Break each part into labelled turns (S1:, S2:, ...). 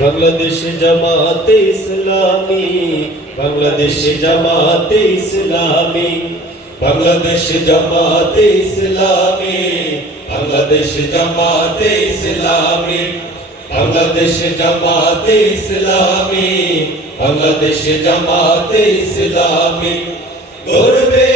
S1: বাংলাদেশ জামাতে ইসলামী, বাংলাদেশ জামাতে ইসলামী, বাংলাদেশ জামাতে ইসলামী, বাংলাদেশ জামাতে ইসলামী, বাংলাদেশ জামাতে ইসলামী, বাংলাদেশ জামাতে ইসলামী। গর্বে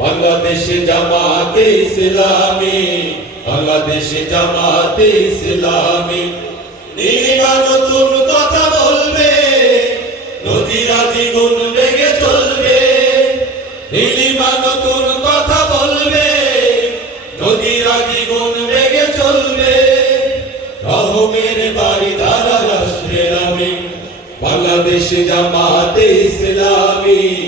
S1: বাংলাদেশ জামাতে ইসলামী, বাংলাদেশ জামাতে ইসলামী। নীলিমা নতুন কথা বলবে, নদীরা দ্বিগুণ বেগে চলবে। নীলিমা নতুন কথা বলবে, নদীরা দ্বিগুণ বেগে চলবে। রহমের বাড়ি ধারা রাষ্ট্রের আমি বাংলাদেশ জামাতে ইসলামী।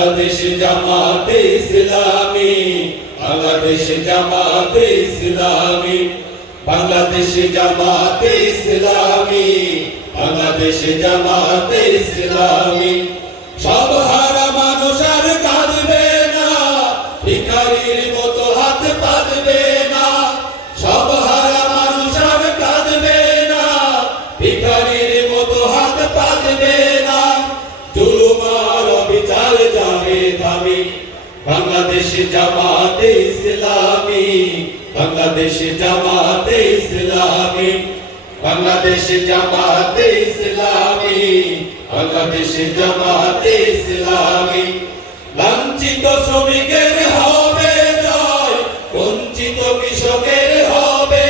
S1: বাংলাদেশ জামাতে ইসলামী, বাংলাদেশ জামাতে ইসলামী, বাংলাদেশ জামাতে ইসলামী, বাংলাদেশ জামাতে ইসলামী। সব হারা মানুষ আর কাঁদবে না, ভিখারির মতো হাত পাতবে না। সব হারা মানুষ আর কাঁদবে না, ভিখারির মতো হাত পাতবে বাংলাদেশ জামাতে ইসলামী, বাংলাদেশ জামাতে ইসলামী, বাংলাদেশ জামাতে ইসলামী, বাংলাদেশ জামাতে ইসলামী। শ্রমিকের হবে জয়, বঞ্চিত কৃষকের হবে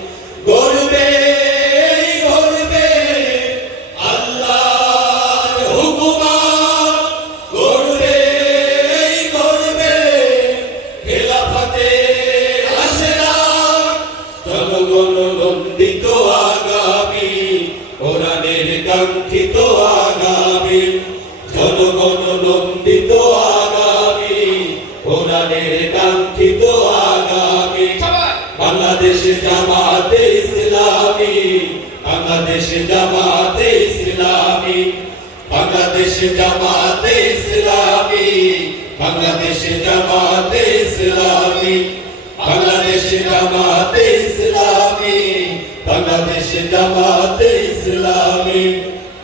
S1: কাঙ্ক্ষিত আগামী জনগণ নন্দিত আগামী কোরআনের কাঙ্ক্ষিত আগামী বাংলাদেশ জামাতে ইসলামী বাংলাদেশ জামাতে ইসলামী বাংলাদেশ জামাতে ইসলামী বাংলাদেশ জামাতে ইসলামী বাংলাদেশ জামাতে ইসলামী বাংলাদেশ জামাতে ইসলামী।